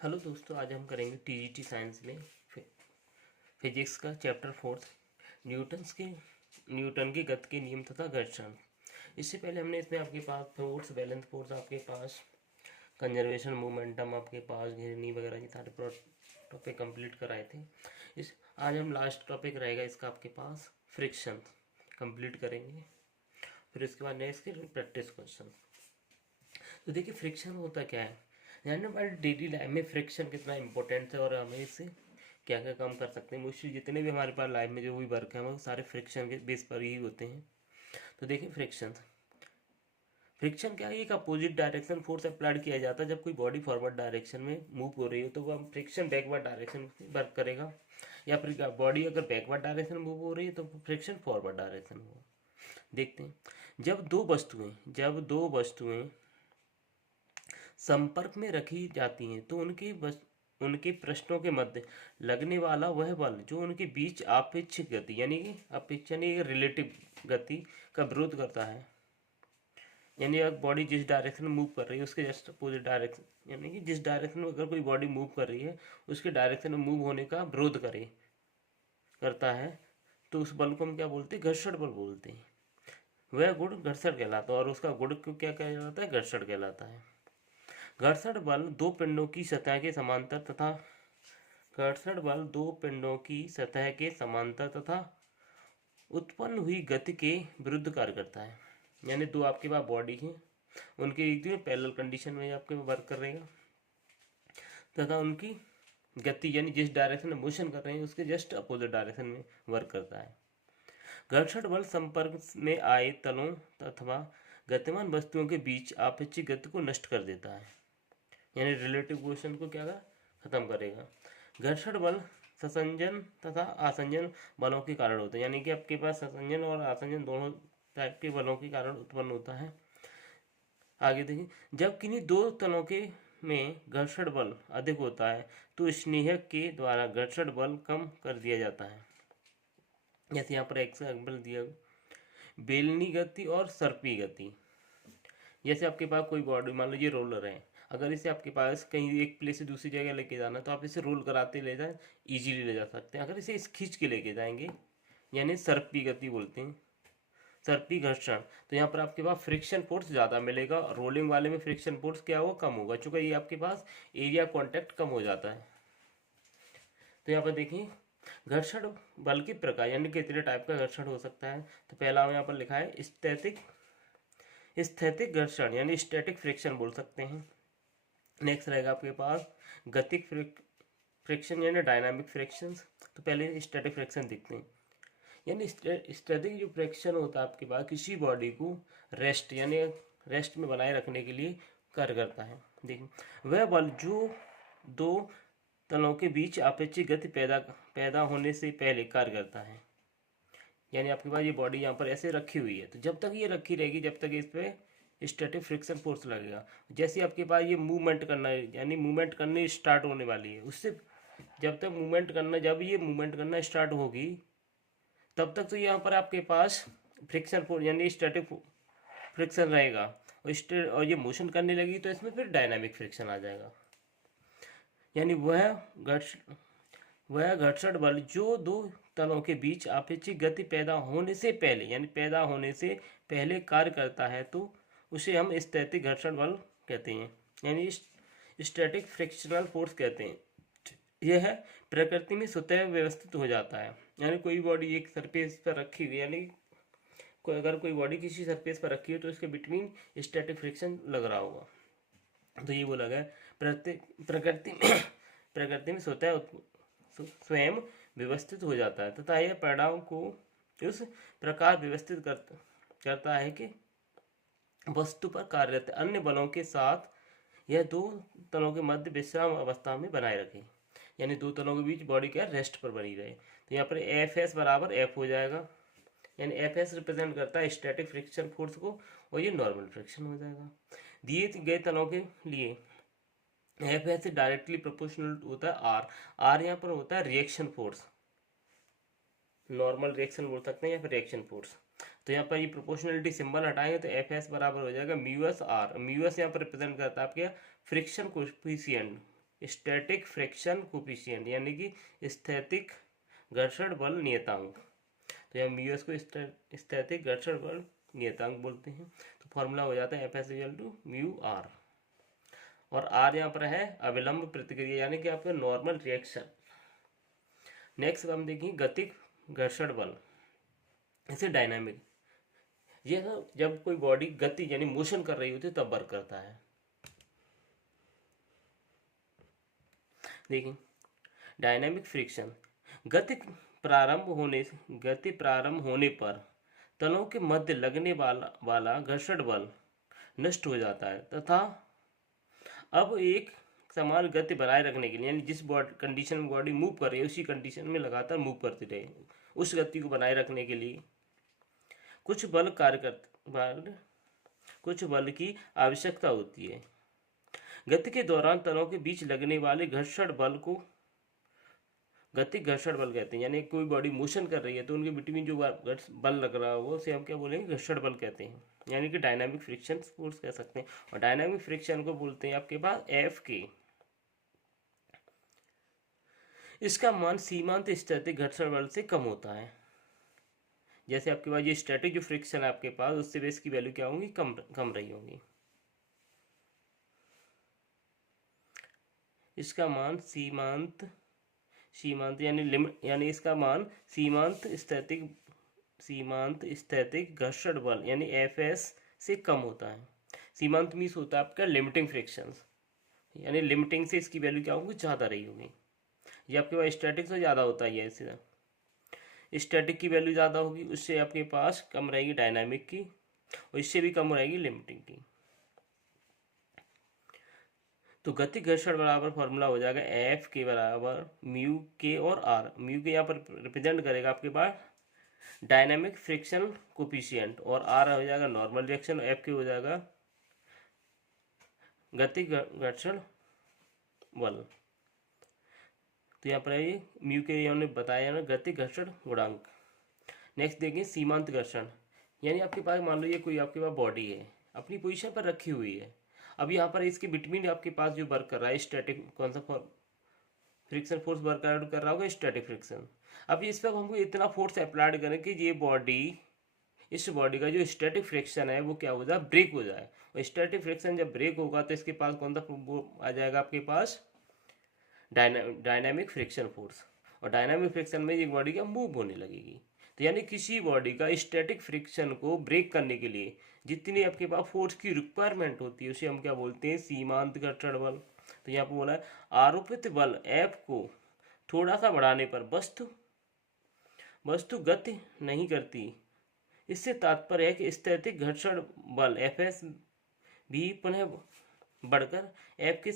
Hello दोस्तों, आज हम करेंगे टीजीटी साइंस में फिजिक्स का चैप्टर 4 न्यूटन की गति के नियम तथा घर्षण। इससे पहले हमने इसमें आपके पास फोर्स, बैलेंस फोर्स, आपके पास कंजर्वेशन, मोमेंटम, आपके पास घिरनी वगैरह ये सारे टॉपिक कंप्लीट कराए थे। इस आज हम लास्ट टॉपिक रहेगा इसका आपके पास फ्रिक्शन कंप्लीट करेंगे। फिर इसके बाद नेक्स्ट प्रैक्टिस क्वेश्चन। तो देखिए, फ्रिक्शन होता क्या है, जानना हमारी डेली लाइफ में फ्रिक्शन कितना इंपॉर्टेंट है और हमें इससे क्या क्या काम कर सकते हैं। मोस्टली जितने भी हमारे पास लाइफ में जो भी वर्क है वो सारे फ्रिक्शन के बेस पर ही होते हैं। तो देखिए, फ्रिक्शन फ्रिक्शन क्या है, एक अपोजिट डायरेक्शन फोर्स अप्लाइड किया जाता है। जब कोई बॉडी फॉरवर्ड डायरेक्शन में मूव हो रही हो तो वह फ्रिक्शन बैकवर्ड डायरेक्शन में वर्क करेगा, या फिर बॉडी अगर बैकवर्ड डायरेक्शन में मूव हो रही है तो फ्रिक्शन फॉरवर्ड डायरेक्शन में हो। देखते हैं, जब दो वस्तुएं संपर्क में रखी जाती हैं तो उनके पृष्ठों के मध्य लगने वाला वह बल जो उनके बीच आपेक्षिक गति यानी कि रिलेटिव गति का विरोध करता है। यानी अगर बॉडी जिस डायरेक्शन में मूव कर रही है उसके जस्ट अपोजिट डायरेक्शन, यानी कि जिस डायरेक्शन में अगर कोई बॉडी मूव कर रही है उसके डायरेक्शन में मूव होने का विरोध करता है, तो उस बल को हम क्या बोलते हैं, घर्षण बल बोलते हैं। वह गुण घर्षण कहलाता है और उसका गुण क्यों क्या कहलाता है, घर्षण कहलाता है। घर्षण बल दो पिंडों की सतह के समांतर तथा घर्षण बल दो पिंडों की सतह के समांतर तथा उत्पन्न हुई गति के विरुद्ध कार्य करता है। यानी दो आपके पास बॉडी है, उनके एक दिन पैरेलल कंडीशन में आपके वर्क कर रहेगा तथा उनकी गति यानी जिस डायरेक्शन में मोशन कर रहे हैं उसके जस्ट अपोजिट डायरेक्शन में वर्क करता है। घर्षण बल संपर्क में आए तलों अथवा गतिमान वस्तुओं के बीच आपेक्षिक गति को नष्ट कर देता है, यानी रिलेटिव मोशन को क्या खत्म करेगा। घर्षण बल ससंजन तथा आसंजन बलों के कारण होता है, यानी कि आपके पास ससंजन और आसंजन दोनों टाइप के बलों के कारण उत्पन्न होता है। आगे देखिए, जब किन्हीं दो तलों के में घर्षण बल अधिक होता है तो स्नेहक के द्वारा घर्षण बल कम कर दिया जाता है। जैसे यहाँ पर एग्जाम्पल दिया, बेलनी गति और सर्पी गति। जैसे आपके पास कोई बॉडी, मान लीजिए रोलर है, अगर इसे आपके पास कहीं एक प्लेस से दूसरी जगह लेके जाना तो आप इसे रोल कराते ले जाए, इजीली ले जा सकते हैं। अगर इसे खींच के लेके जाएंगे यानी सर्पी गति बोलते हैं, सर्पी घर्षण, तो यहाँ पर आपके पास फ्रिक्शन फोर्स ज़्यादा मिलेगा। रोलिंग वाले में फ्रिक्शन फोर्स क्या होगा, कम होगा, चूँकि ये आपके पास एरिया कॉन्टैक्ट कम हो जाता है। तो यहाँ पर देखिए, घर्षण बल के प्रकार यानी कितने टाइप का घर्षण हो सकता है। तो पहला यहाँ पर लिखा है स्थैतिक घर्षण यानी स्टैटिक फ्रिक्शन बोल सकते हैं। नेक्स्ट रहेगा आपके पास गतिक फ्रिक्शन यानी डायनामिक फ्रिक्शन। तो पहले स्टैटिक फ्रिक्शन देखते हैं। यानी स्टैटिक जो फ्रिक्शन होता है आपके पास किसी बॉडी को रेस्ट में बनाए रखने के लिए कार्य करता है। देखिए, वह बल जो दो तलों के बीच अपेक्षित गति पैदा होने से पहले कार्य करता है। यानी आपके पास ये बॉडी यहाँ पर ऐसे रखी हुई है, तो जब तक ये रखी रहेगी जब तक इस पर स्टैटिक फ्रिक्शन फोर्स लगेगा। जैसे आपके पास ये मूवमेंट करना है, यानी मूवमेंट करनी स्टार्ट होने वाली है, उससे जब ये मूवमेंट करना स्टार्ट होगी तब तक तो यहाँ पर आपके पास फ्रिक्शन फोर्स यानी स्टैटिक फ्रिक्शन रहेगा, और ये मोशन करने लगी तो इसमें फिर डायनामिक फ्रिक्शन आ जाएगा। यानी वह घर्षण बल जो दो तलों के बीच अपेक्षित गति पैदा होने से पहले यानी पैदा होने से पहले कार्य करता है तो उसे हम स्थैतिक घर्षण बल कहते हैं, यानी स्टैटिक फ्रिक्शनल फोर्स कहते हैं। यह प्रकृति में स्वतः व्यवस्थित हो जाता है, यानी कोई बॉडी एक सरफेस पर रखी हुई, यानी अगर कोई बॉडी किसी सरफेस पर रखी है तो इसके बिटवीन स्टैटिक फ्रिक्शन लग रहा होगा। तो ये बोला गया प्रकृति में स्वयं व्यवस्थित हो जाता है तथा यह परिणाम को इस प्रकार व्यवस्थित करता है कि वस्तु पर कार्यरत अन्य बलों के साथ यह दो तलों के मध्य विश्राम अवस्था में बनाए रखे, यानी दो तलों के बीच बॉडी क्या रेस्ट पर बनी रहे। तो यहाँ पर एफ एस बराबर एफ हो जाएगा, यानी एफ एस रिप्रेजेंट करता है स्टैटिक फ्रिक्शन फोर्स को और ये नॉर्मल फ्रिक्शन हो जाएगा। दिए गए तलों के लिए एफ एस से डायरेक्टली प्रोपोर्शनल होता है आर। आर यहाँ पर होता है रिएक्शन फोर्स, नॉर्मल रिएक्शन बोल सकते हैं या फिर रिएक्शन फोर्स। तो यहाँ पर ये प्रोपोर्शनलिटी सिंबल हटाएंगे तो एफ एस बराबर हो जाएगा mu S R. Mu S यहाँ पर रिप्रेजेंट करता है आपके friction coefficient, static friction coefficient यानी कि स्थैतिक घर्षण बल नियतांक। तो यहाँ म्यू एस को स्थैतिक घर्षण बल नियतांक बोलते हैं। तो फॉर्मूला हो जाता है F S equal to mu R, और आर यहाँ पर है अविलंब प्रतिक्रिया यानी कि आपका नॉर्मल रिएक्शन। नेक्स्ट हम देखेंगे गतिक घर्षण बल, इसे डायनामिक। ये जब कोई बॉडी गति यानी मोशन कर रही होती है तब वर्क करता है। देखिए डायनामिक फ्रिक्शन, गति प्रारंभ होने पर तलों के मध्य लगने वाला घर्षण बल नष्ट हो जाता है तथा अब एक समान गति बनाए रखने के लिए यानी जिस कंडीशन में बॉडी मूव कर रही है उसी कंडीशन में लगातार मूव करती रहे, उस गति को बनाए रखने के लिए कुछ बल की आवश्यकता होती है। गति के दौरान तलों के बीच लगने वाले घर्षण बल को गतिक घर्षण बल कहते हैं। यानी कोई बॉडी मोशन कर रही है तो उनके बिटवीन जो बल लग रहा हो उसे हम क्या बोलेंगे, घर्षण बल कहते हैं, यानी कि डायनामिक फ्रिक्शन फोर्स कह सकते हैं। और डायनामिक फ्रिक्शन को बोलते हैं आपके पास एफ के। इसका मान सीमांत स्थैतिक घर्षण बल से कम होता है। जैसे आपके पास ये स्टैटिक जो फ्रिक्शन है आपके पास उससे बेस की वैल्यू क्या होंगी, कम रही होगी। इसका मान सीमांत यानी इसका मान सीमांत स्थैतिक घर्षण बल यानी एफएस से कम होता है। सीमांत मीन्स होता है आपका लिमिटिंग फ्रिक्शंस, यानी लिमिटिंग से इसकी वैल्यू क्या होगी, ज़्यादा रही होगी। ये आपके पास स्टैटिक से ज़्यादा होता है, ऐसे स्टैटिक की वैल्यू ज़्यादा होगी, उससे आपके पास कम रहेगी डायनामिक की, और इससे भी कम रहेगी लिमिटिंग की। तो गति घर्षण बराबर फॉर्मूला हो जाएगा एफ के बराबर म्यू के और आर। म्यू के यहाँ पर रिप्रेजेंट करेगा आपके पास डायनामिक फ्रिक्शन कोफिशिएंट, और आर हो जाएगा नॉर्मल रिएक्शन, एफ के हो जाएगा गति घर्षण बल। तो यहाँ पर ये म्यू के हमने बताया ना गति घर्षण गुणांक। नेक्स्ट देखिए सीमांत घर्षण, यानी आपके पास मान लो ये कोई आपके पास बॉडी है अपनी पोजीशन पर रखी हुई है, अब यहाँ पर इसके बिटवीन आपके पास जो वर्क कर रहा है स्टैटिक कौन सा फ्रिक्शन फोर्स वर्क कर रहा होगा, स्टैटिक फ्रिक्शन। अब इस पर हमको इतना फोर्स अप्लाई करें कि ये इस बॉडी का जो स्टैटिक फ्रिक्शन है वो क्या हो जाए, ब्रेक हो जाए। और स्टैटिक फ्रिक्शन जब ब्रेक होगा तो इसके पास कौन सा आ जाएगा आपके पास, डायनामिक फ्रिक्शन फोर्स। और डायनामिक फ्रिक्शन में एक बॉडी का मूव होने लगेगी। तो यानी किसी बॉडी का स्टैटिक फ्रिक्शन को ब्रेक करने के लिए जितनी आपके पास फोर्स की रिक्वायरमेंट होती है उसे हम क्या बोलते हैं, सीमांत घर्षण बल। तो यहाँ पर बोला है आरोपित बल एफ को थोड़ा सा बढ़ाने पर वस्तु गति नहीं करती। इससे तात्पर्य है कि स्थैतिक घर्षण बल एफ एस भी पुनः बढ़कर एफ के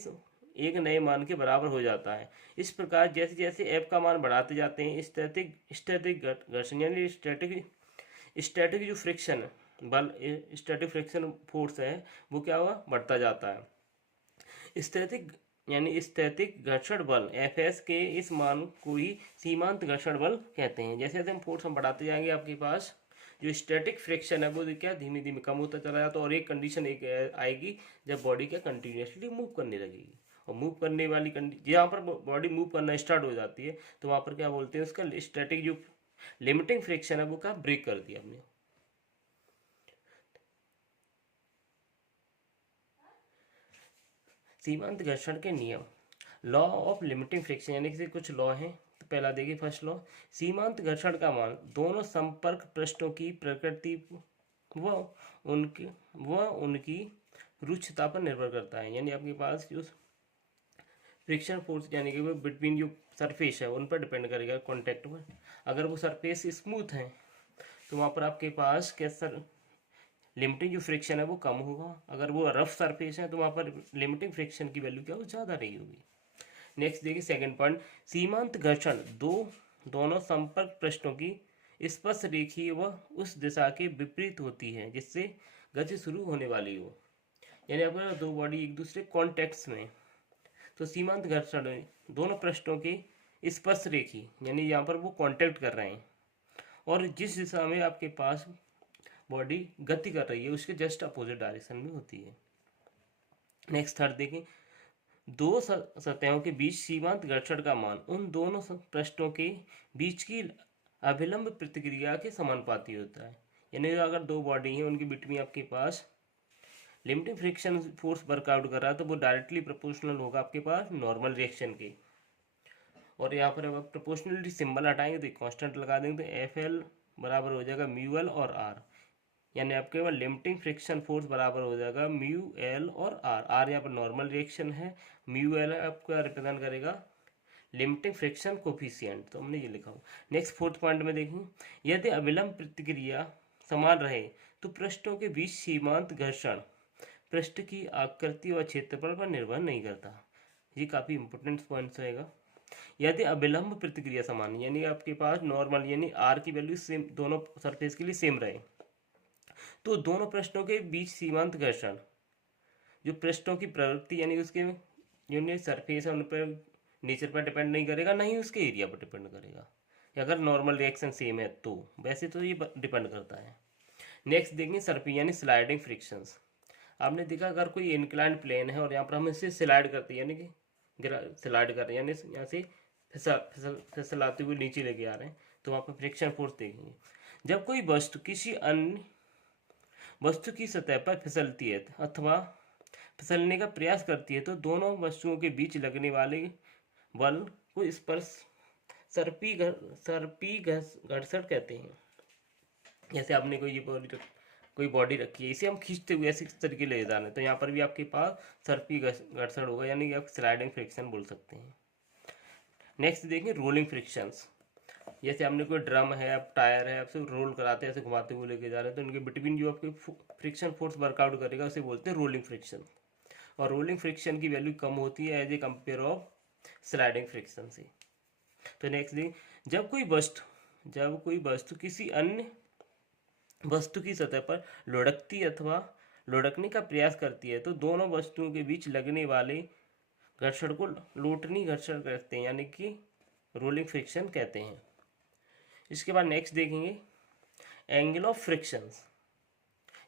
एक नए मान के बराबर हो जाता है। इस प्रकार जैसे जैसे एफ का मान बढ़ाते जाते हैं स्टैटिक घर्षण यानी स्टैटिक जो फ्रिक्शन बल स्टैटिक फ्रिक्शन फोर्स है वो क्या हुआ, बढ़ता जाता है। स्थैतिक घर्षण बल एफ एस के इस मान को ही सीमांत घर्षण बल कहते हैं। जैसे जैसे हम फोर्स बढ़ाते जाएंगे आपके पास जो स्टैटिक फ्रिक्शन है वो क्या धीमे धीमे कम होता चला जाता है, और एक कंडीशन आएगी जब बॉडी क्या कंटिन्यूसली मूव करने लगेगी। और मूव करने वाली जहाँ पर बॉडी मूव करना स्टार्ट हो जाती है तो वहाँ पर क्या बोलते हैं, उसका स्टैटिक जो लिमिटिंग फ्रिक्शन है वो क्या ब्रेक कर दिया हमने। सीमांत घर्षण के नियम, लॉ ऑफ लिमिटिंग फ्रिक्शन यानी कि कुछ लॉ हैं। तो पहला देखिए फर्स्ट लॉ, सीमांत घर्षण का मान दोनों संपर्क पृष्ठों की प्रकृति व उनकी रुक्षता पर निर्भर करता है। यानी आपके पास जो फ्रिक्शन फोर्स यानी कि वो बिटवीन जो सरफेस है उन पर डिपेंड करेगा, कॉन्टैक्ट पर। अगर वो सरफेस स्मूथ है तो वहाँ पर आपके पास कैसा लिमिटिंग जो फ्रिक्शन है वो कम होगा। अगर वो रफ सरफेस है तो वहाँ पर लिमिटिंग फ्रिक्शन की वैल्यू क्या हो, ज़्यादा रही होगी। नेक्स्ट देखिए सेकंड पॉइंट, सीमांत घर्षण दोनों संपर्क पृष्ठों की स्पर्श रेखीय व उस दिशा के विपरीत होती है जिससे गति शुरू होने वाली हो। यानी अगर दो बॉडी एक दूसरे कॉन्टेक्ट्स में, तो सीमांत घर्षण दोनों पृष्ठों के स्पर्श रेखी यानी यहाँ पर वो कांटेक्ट कर रहे हैं और जिस दिशा में आपके पास बॉडी गति कर रही है उसके जस्ट अपोजिट डायरेक्शन में होती है। नेक्स्ट थर्ड देखें, दो सतहों के बीच सीमांत घर्षण का मान उन दोनों पृष्ठों के बीच की अभिलंब प्रतिक्रिया के समानुपाती होता है। यानी अगर दो बॉडी हैं उनके बीच में आपके पास लिमिटिंग फ्रिक्शन फोर्स वर्कआउट कर रहा है तो वो डायरेक्टली प्रोपोर्शनल होगा आपके पास नॉर्मल रिएक्शन के। और यहाँ पर अब प्रोपोर्शनलिटी सिंबल हटाएंगे तो कांस्टेंट लगा देंगे तो एफ एल बराबर हो जाएगा म्यू एल और आर। यानी आपके पास लिमिटिंग फ्रिक्शन फोर्स बराबर हो जाएगा म्यू एल और आर। आर यहाँ पर नॉर्मल रिएक्शन है, म्यू एल आपका रिप्रेजेंट करेगा लिमिटिंग फ्रिक्शन कोफिशिएंट, तो हमने ये लिखा हो। नेक्स्ट फोर्थ पॉइंट में देखें, यदि अविलंब प्रतिक्रिया समान रहे तो पृष्ठों के बीच सीमांत घर्षण पृष्ठ की आकृति और क्षेत्रफल पर निर्भर नहीं करता। ये काफ़ी इंपॉर्टेंट पॉइंट रहेगा। यदि अविलंब प्रतिक्रिया समान यानी आपके पास नॉर्मल यानी आर की वैल्यू सेम दोनों सरफेस के लिए सेम रहे तो दोनों पृष्ठों के बीच सीमांत घर्षण जो पृष्ठों की प्रवृत्ति यानी उसके यूनिट सरफेस है उन पर नेचर पर डिपेंड नहीं करेगा, ना ही उसके एरिया पर डिपेंड करेगा। अगर नॉर्मल रिएक्शन सेम है तो वैसे तो ये डिपेंड करता है। नेक्स्ट देखेंगे सरफी यानी स्लाइडिंग फ्रिक्शंस। आपने देखा अगर कोई इंक्लाइंड प्लेन है और यहाँ पर हम इसे स्लाइड करते हैं यानी कि स्लाइड कर रहे हैं यानी यहाँ से फिसलाते हुए नीचे लेके आ रहे हैं तो वहाँ पर फ्रिक्शन फोर्स देखेंगे। जब कोई वस्तु किसी अन्य वस्तु की सतह पर फिसलती है अथवा फिसलने का प्रयास करती है तो दोनों वस्तुओं के बीच लगने वाले बल को स्पर्श सर्पी घर्षण कहते हैं। जैसे आपने कोई बॉडी रखी है, इसे हम खींचते हुए ऐसे तरीके ले जा रहे हैं तो यहाँ पर भी आपके पास सर्पी घर्षण होगा यानी कि आप स्लाइडिंग फ्रिक्शन बोल सकते हैं। नेक्स्ट देखेंगे रोलिंग फ्रिक्शंस। जैसे आपने कोई ड्रम है, आप टायर है, आपसे रोल कराते हैं ऐसे घुमाते हुए लेके जा रहे हैं तो उनके बिटवीन जो आपके फ्रिक्शन फोर्स वर्कआउट करेगा उसे बोलते हैं रोलिंग फ्रिक्शन। और रोलिंग फ्रिक्शन की वैल्यू कम होती है as a compare of sliding friction से। तो नेक्स्ट देख, जब कोई वस्तु किसी अन्य वस्तु की सतह पर लुढ़कती अथवा लुढ़कने का प्रयास करती है तो दोनों वस्तुओं के बीच लगने वाले घर्षण को लोटनी घर्षण कहते हैं यानी कि रोलिंग फ्रिक्शन कहते हैं। इसके बाद नेक्स्ट देखेंगे एंगल ऑफ फ्रिक्शंस।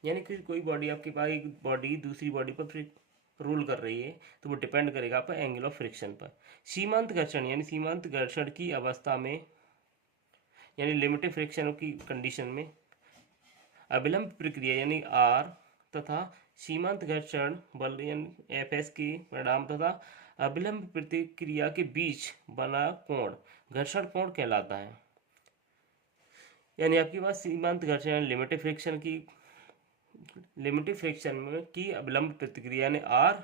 यानी कि कोई बॉडी आपके पास एक बॉडी दूसरी बॉडी पर रोल कर रही है तो वो डिपेंड करेगा आपका एंगल ऑफ फ्रिक्शन पर। सीमांत घर्षण यानी सीमांत घर्षण की अवस्था में यानी लिमिटिंग फ्रिक्शन की कंडीशन में अविलंब प्रक्रिया यानी आर तथा सीमांत घर्षण बल यानी एफ एस के परिणाम तथा अविलंब प्रतिक्रिया के बीच बना कोण घर्षण कोण कहलाता है। यानी आपके पास सीमांत घर्षण लिमिटिंग फ्रिक्शन में की अविलंब प्रतिक्रिया यानी आर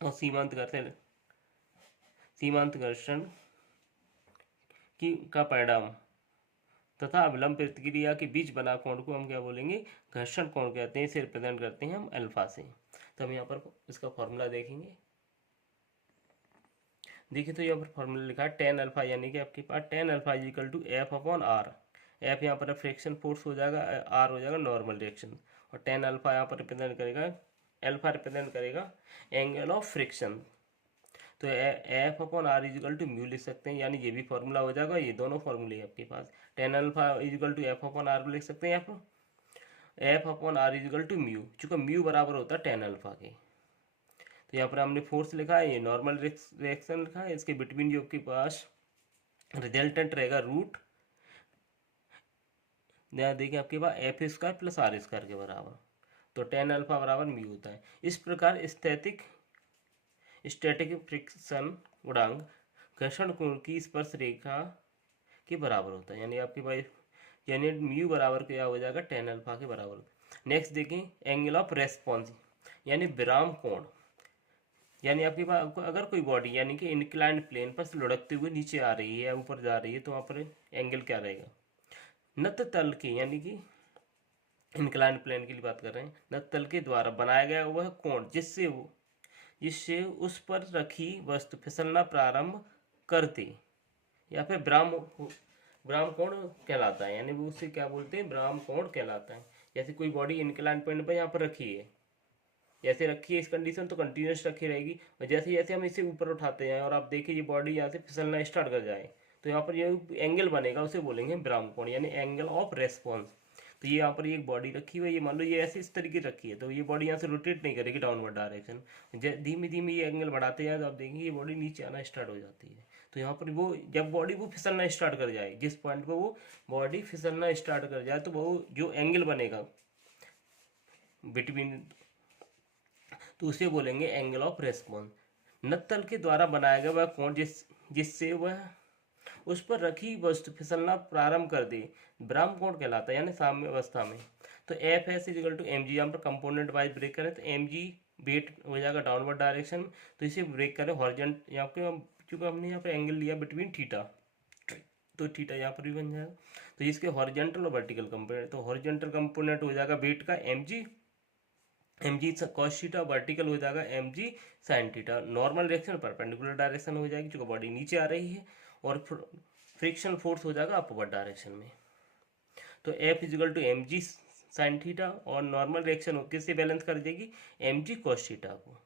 और सीमांत घर्षण की का परिणाम तथा अविलंब प्रतिक्रिया के बीच बना कोण को हम क्या बोलेंगे, घर्षण कोण कहते हैं। इसे रिप्रेजेंट करते हैं हम अल्फा से। तो हम यहाँ पर इसका फॉर्मूला देखेंगे। देखिए तो यहाँ पर फॉर्मूला लिखा है tan अल्फा यानी कि आपके पास tan alpha is equal to F upon R. F यहाँ पर फ्रिक्शन फोर्स हो जाएगा, आर हो जाएगा नॉर्मल रिएक्शन और tan अल्फा यहाँ पर रिप्रेजेंट करेगा अल्फा रिप्रेजेंट करेगा एंगल ऑफ फ्रिक्शन। तो F upon R is equal to mu लिख सकते हैं यानी ये भी फॉर्मूला हो जाएगा। ये दोनों फॉर्मूले आपके पास tan alpha is equal to F upon R लिख सकते हैं आप F upon R is equal to mu, चूँकि म्यू बराबर होता है tan अल्फा के। तो यहाँ पर हमने फोर्स लिखा है, ये नॉर्मल रिएक्शन लिखा है, इसके बिटवीन जो आपके पास रिजल्टेंट रहेगा रूट यहाँ देखिए आपके पास F square plus R square के बराबर। तो tan अल्फा बराबर म्यू होता है। इस प्रकार स्टैटिक फ्रिक्शन गुणांक घर्षण कोण की स्पर्श रेखा के बराबर होता है यानी आपके पास यानी म्यू बराबर क्या हो जाएगा tan अल्फा के बराबर। नेक्स्ट देखें एंगल ऑफ रेस्पॉन्स यानी विराम कोण। यानी आपके पास अगर कोई बॉडी यानी कि इंक्लाइंड प्लेन पर लुढ़कते हुए नीचे आ रही है या ऊपर जा रही है तो वहाँ पर एंगल क्या रहेगा, नत तल के यानी कि इंक्लाइंड प्लेन की बात कर रहे हैं, नत तल के द्वारा बनाया गया वह कोण जिससे उस पर रखी वस्तु फिसलना प्रारंभ करती या फिर ब्राम कोण कहलाता है। यानी वो उससे क्या बोलते हैं, ब्राम कोण कहलाता है। जैसे कोई बॉडी इंक्लाइंड प्लेन पर यहाँ पर रखी है, जैसे रखी है इस कंडीशन तो कंटिन्यूस रखी रहेगी और जैसे जैसे हम इसे ऊपर उठाते जाएं और आप देखिए ये बॉडी यहाँ से फिसलना स्टार्ट कर जाए तो यहाँ पर ये एंगल बनेगा, उसे बोलेंगे ब्राम कोण यानी एंगल ऑफ रेस्पॉन्स। तो ये यहाँ पर एक बॉडी रखी हुई है, ये मान लो ये ऐसे इस तरीके से रखी है, तो ये बॉडी यहाँ से रोटेट नहीं करेगी डाउनवर्ड डायरेक्शन। धीमे धीमे ये एंगल बढ़ाते जाए तो आप देखेंगे ये बॉडी नीचे आना स्टार्ट हो जाती है। तो यहाँ पर वो जब बॉडी वो फिसलना स्टार्ट कर जाए, जिस पॉइंट पर वो बॉडी फिसलना स्टार्ट कर जाए, तो वो जो एंगल बनेगा बिटवीन, तो उसे बोलेंगे एंगल ऑफ रेस्पॉन्स। नत्तल के द्वारा बनाया गया वह कोण जिससे वह उस पर रखी वस्तु फिसलना प्रारंभ कर दे ब्राह्म कोण कहलाता है, यानी साम्य अवस्था में। तो F S is equal to M G, यहाँ पर कंपोनेंट वाइज ब्रेक करें तो एम जी वेट हो जाएगा डाउनवर्ड डायरेक्शन में, तो इसे ब्रेक करें हॉरिजॉन्ट, यहाँ पे चूंकि हमने यहाँ पे एंगल लिया बिटवीन थीटा, तो थीटा यहाँ पर भी बन जाएगा। तो इसके हॉरिजॉन्टल और वर्टिकल कंपोनेंट, तो हॉरिजॉन्टल कंपोनेंट हो जाएगा वेट का M G cos theta, vertical हो जाएगा M G sine theta. Normal direction perpendicular direction हो जाएगी क्योंकि बॉडी नीचे आ रही है, और फ्रिक्शन फोर्स हो जाएगा अपवर्ड डायरेक्शन में। तो F is equal to M G sine theta, और नॉर्मल डायरेक्शन किससे बैलेंस कर देगी, एम जी कॉस थीटा को,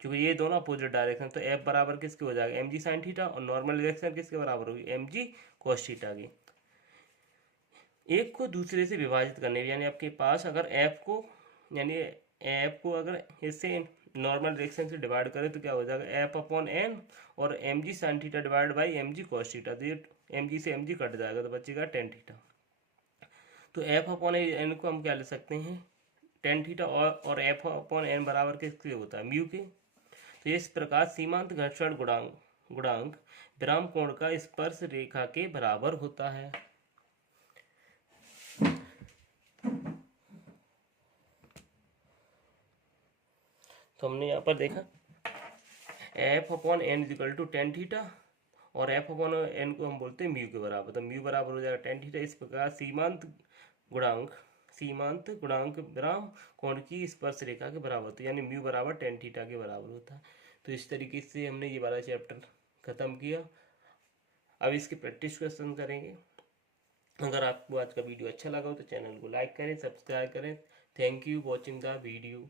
क्योंकि ये दोनों अपोजिट डायरेक्शन। तो एफ बराबर किसके हो जाएगा, एम जी साइन थीटा, और नॉर्मल डायरेक्शन किसके बराबर होगी, एम जी कॉस थीटा की। एक को दूसरे से विभाजित करने, यानी आपके पास अगर एफ को, यानी एफ को अगर इससे नॉर्मल डायरेक्शन से डिवाइड करें तो क्या हो जाएगा, एफ अपॉन एन, और M G sine theta divide by M G cos theta, तो ये एम जी से एम जी कट जाएगा तो बचेगा टेन थीटा। तो एफ अपॉन एन को हम क्या ले सकते हैं, टेन थीटा, और एफ अपॉन एन बराबर किसके होता है, म्यू के। तो इस प्रकार सीमांत घर्षण गुणांक विराम कोण का स्पर्श रेखा के बराबर होता है। तो हमने यहाँ पर देखा F upon N is equal to tan theta, और एफ अपॉन एन को हम बोलते हैं म्यू के बराबर, तो म्यू बराबर हो जाएगा टेन थीटा। इस प्रकार सीमांत गुणांक विराम कोण की स्पर्श रेखा के बराबर होता है, यानी म्यू बराबर टेन थीटा के बराबर होता है। तो इस तरीके से हमने ये वाला चैप्टर खत्म किया। अब इसके प्रैक्टिस क्वेश्चन करेंगे। अगर आपको आज का वीडियो अच्छा लगा हो तो चैनल को लाइक करें, सब्सक्राइब करें। Thank you watching the video.